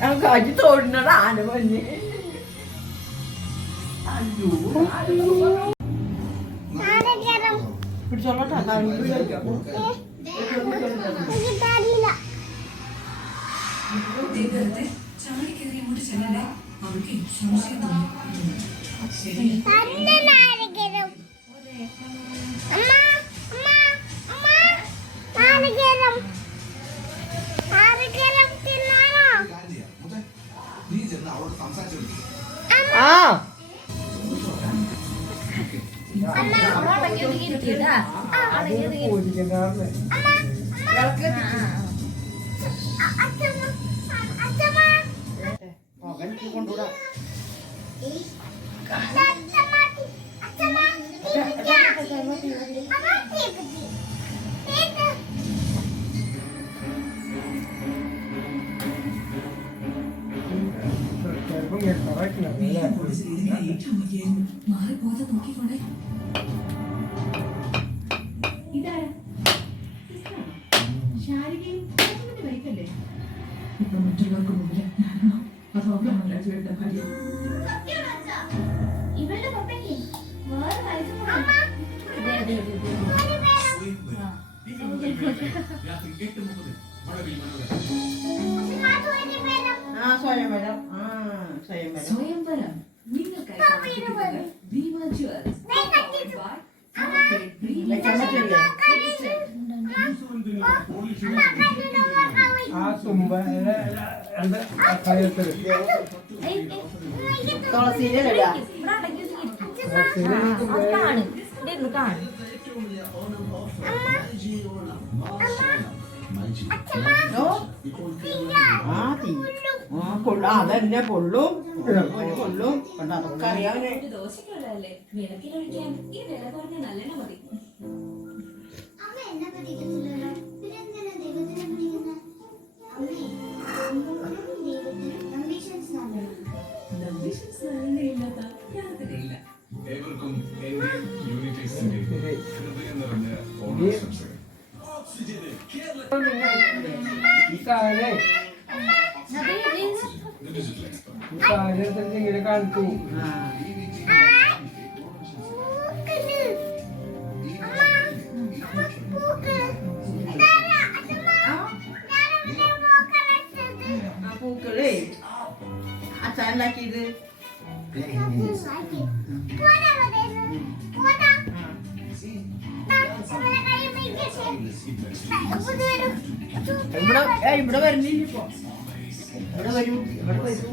ഞങ്ങൾക്ക് അജി തോടുന്നത് ആന മഞ്ഞ് പിടിച്ചോളട്ടാ കൊണ്ടുകൂടാ ഇപ്പൊ മറ്റുള്ളവർക്ക് മുമ്പിൽ ഞാനാണോ അതോ രാജുവേട്ട ഭാര്യ ഇവളുടെ പപ്പയ്ക്ക് വേറെ സ്വയംവരം നിങ്ങൾക്കായി അതെന്നെ പൊള്ളും കൊള്ളും അതൊക്കെ അറിയാവുന്നേ ദോശക്കുള്ളതല്ലേ വിളക്കിലൊഴിക്കാൻ ഈ വില കുറഞ്ഞ നല്ലെണ്ണ മതി. അമ്മ എന്നെ പറ്റിക്കുന്നില്ലല്ലോ, പിന്നെ എന്തിനാ ദൈവത്തിനെ പിടിക്കുന്നത്? അമ്മേ, ഏവർക്കും എന്റെ യൂണിറ്റേഴ്സിന്റെ ഹൃദയം നിറഞ്ഞ ഓണാശംസകൾ. ഇങ്ങനെ കാണിച്ചു പൂക്കളേ അച്ഛനാക്കിയത് ഇവിടെ വരുന്നില്ല. ഇവിടെ വരൂ, ഇവിടെ വരൂ.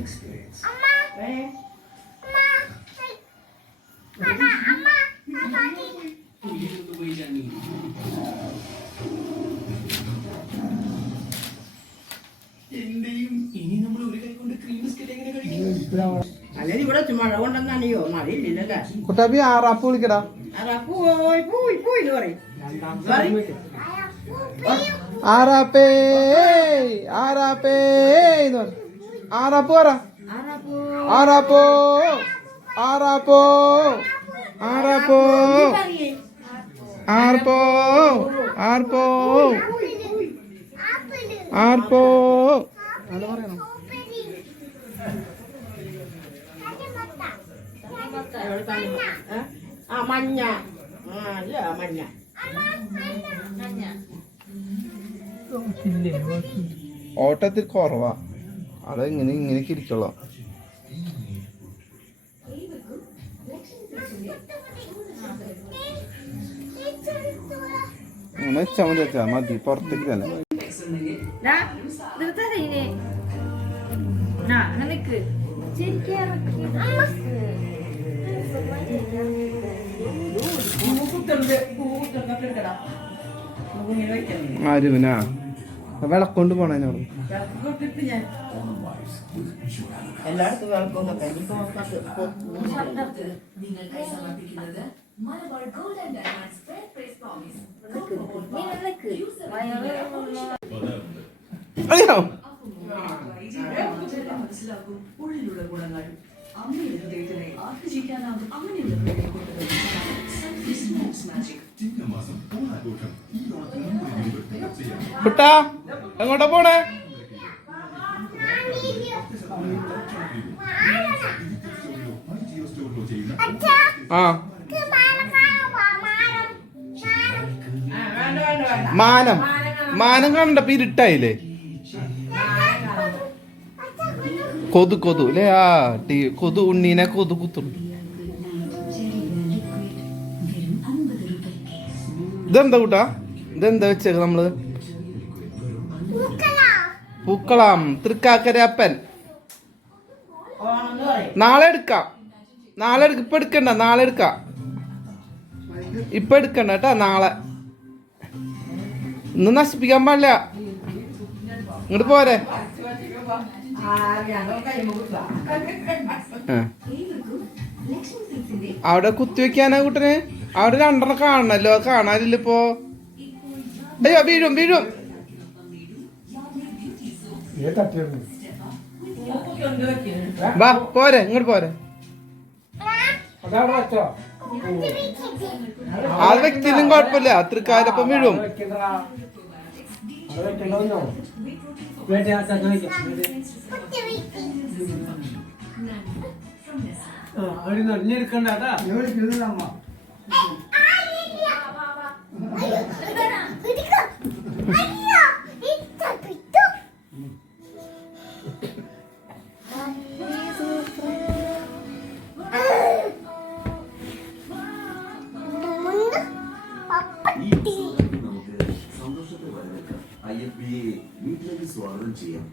അല്ലെങ്കിൽ ഇവിടെ മഴ കൊണ്ടെന്നറിയോ? മഴയില്ലല്ലേ. കുട്ടാപ്പി ആറാപ്പ് വിളിക്കടാ. പോയി പോയി പോയി പറയും. ആറാപ്പേ ആറാപ്പേ ആറാപ്പ് പറ. ആറാപ്പോ ആറാപ്പോ ആറാപ്പോ ആർപ്പോ ആർപ്പോ ആർപ്പോ അത് പറയണം. മഞ്ഞ മഞ്ഞ ഓട്ടത്തിൽ കുറവാ, അതെങ്ങനെ ഇങ്ങനെയൊക്കെ ഇരിക്കുള്ളൂ. അങ്ങനെ വെച്ചാൽ മതി, വെച്ചാൽ മതി, പുറത്തേക്ക് തന്നെ. ആരുവിനാ വിളക്കൊണ്ട് പോണതിനോട് എല്ലായിടത്തും നിങ്ങൾക്കായി സമർപ്പിക്കുന്നത് Malabar gold and diamonds fair price promise. അയ്യോ മനസ്സിലാക്കും ഉള്ളിലുള്ള ഗുണങ്ങൾ. അമ്മയുടെ ഹൃദയത്തിനെ ആർജിക്കാനാകും അങ്ങനെയുള്ള കുട്ടാ എങ്ങോട്ടാ പോണേ? ആ വേണ്ട വേണ്ട വേണ്ട മാനം മാനം കണ്ടപ്പോ ഇരുട്ടായില്ലേ കൊതു അല്ലേ ആ കൊതു ഉണ്ണീനെ കൊതു കുത്തും ഇതെന്താ കൂട്ടാ ഇതെന്താ വെച്ചേക്ക നമ്മള് പൂക്കളം തൃക്കാക്കരപ്പൻ ഓണം എന്ന് പറയും നാളെ എടുക്കാം ഇപ്പൊ എടുക്കണ്ട നാളെ എടുക്കാം ഇപ്പൊ എടുക്കണ്ട കേട്ടാ നാളെ ഇന്ന് നശിപ്പിക്കാൻ പാടില്ല ഇങ്ങോട്ട് പോരെ ആ. അവിടെ കുത്തിവെക്കാനാ കൂട്ടന് അവിടെ രണ്ടെണ്ണം കാണണല്ലോ അത് കാണാനില്ല ഇപ്പൊ അയ്യോ വീഴും വാ പോരെ ഇങ്ങോട്ട് പോരെ അത് വ്യക്തിനും കുഴപ്പമില്ല തൃക്കാരപ്പം വീഴും എടുക്കണ്ടാ നമുക്ക് സന്തോഷത്തെ വരവേൽക്കാം. IFBA വീട്ടിലേക്ക് സ്വാഗതം ചെയ്യാം.